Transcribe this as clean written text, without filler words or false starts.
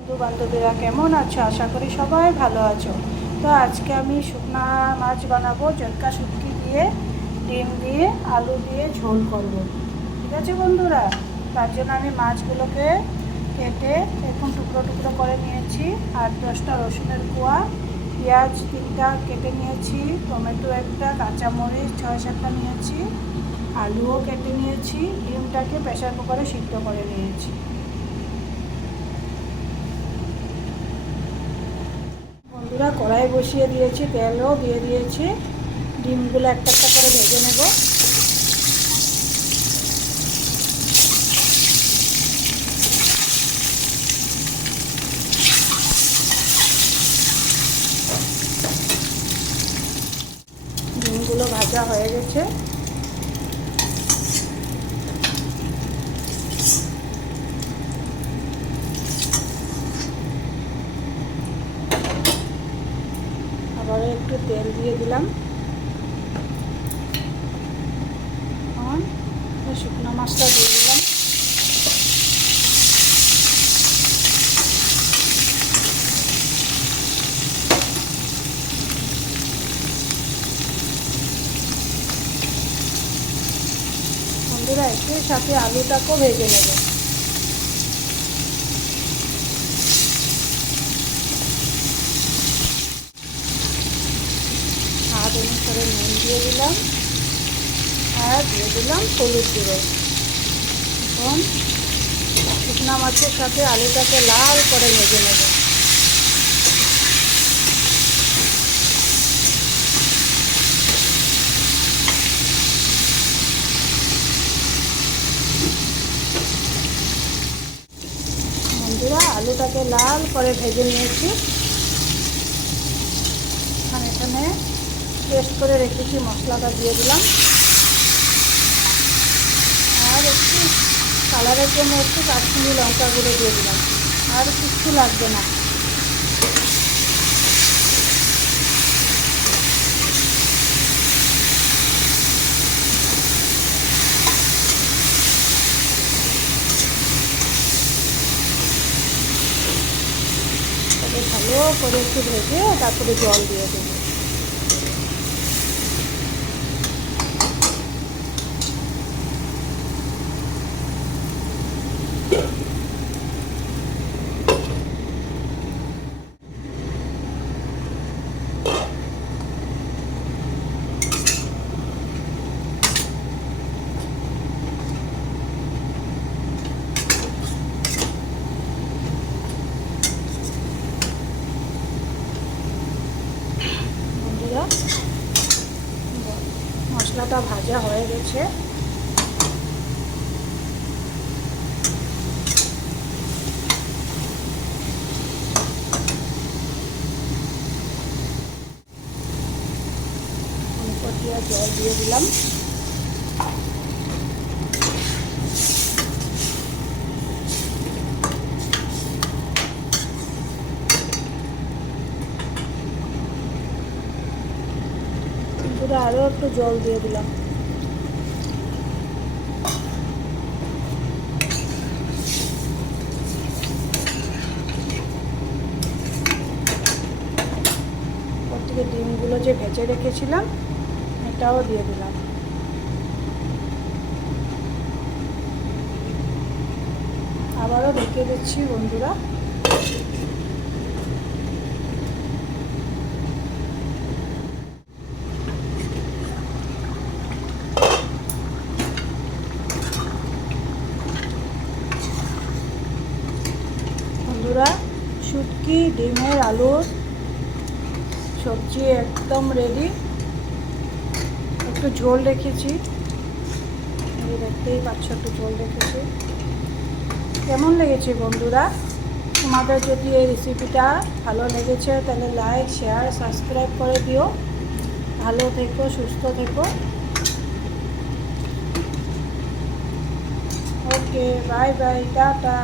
বন্ধু বান্ধবীরা কেমন আছো? আশা করি সবাই ভালো আছো। তো আজকে আমি শুকনা মাছ বানাবো, জলকা শুটকি দিয়ে, ডিম দিয়ে, আলু দিয়ে ঝোল করব। ঠিক আছে বন্ধুরা, তার জন্য আমি মাছগুলোকে কেটে এখন টুকরো টুকরো করে নিয়েছি। আর 10টা রসুনের কোয়া, পেঁয়াজ 3টা কেটে নিয়েছি, টমেটো একটা, কাঁচামরিচ 6-7টা নিয়েছি, আলুও কেটে নিয়েছি, ডিমটাকে প্রেসার কুকারে সিদ্ধ করে নিয়েছি। বন্ধুরা, কড়াই বসিয়ে দিয়েছি, তেলও দিয়ে দিয়েছি। ডিমগুলো একটা একটা করে ভেজে নেব। ডিমগুলো ভাজা হয়ে গেছে। আবার একটু তেল দিয়ে দিলাম। শুকনো মাছটা দিয়ে দিলাম। বন্ধুরা, একটু সাথে আলুটাকেও ভেজে নেব। স্বাদ অনুসারে নুন দিয়ে দিলাম আর দিয়ে দিলাম হলুদ গুঁড়ো। এখন শুকনো মাছের সাথে আলুটাকে লাল করে ভেজে নেব। বন্ধুরা, আলুটাকে লাল করে ভেজে নিয়েছি। এখানে পেস্ট করে রেখেছি মশলাটা দিয়ে দিলাম। আর একটু কালারের জন্য একটু কাশ্মীরি লঙ্কা গুঁড়ো দিয়ে দিলাম। আর কিচ্ছু লাগবে না। তবে ভালো করে একটু ভেজে তারপরে জল দিয়ে দেবো। বন্ধুরা, মশলাটা ভাজা হয়ে গেছে। জল দিয়ে দিলাম। পুরো আরও একটু জল দিয়ে দিলাম। ওর থেকে ডিমগুলো যে ভেজে রেখেছিলাম এটাও দিয়ে দিলাম। আবারও ঢেকে দিচ্ছি বন্ধুরা। বন্ধুরা, শুটকি, ডিমের, আলুর সবজি একদম রেডি। একটু ঝোল রেখেছি, এই দেখতেই পাচ্ছ, একটু ঝোল রেখেছি। কেমন লেগেছে বন্ধুরা? তোমাদের যদি এই রেসিপিটা ভালো লেগেছে তাহলে লাইক, শেয়ার, সাবস্ক্রাইব করে দিও। ভালো থেকো, সুস্থ থেকো। ওকে, বাই বাই, টাটা।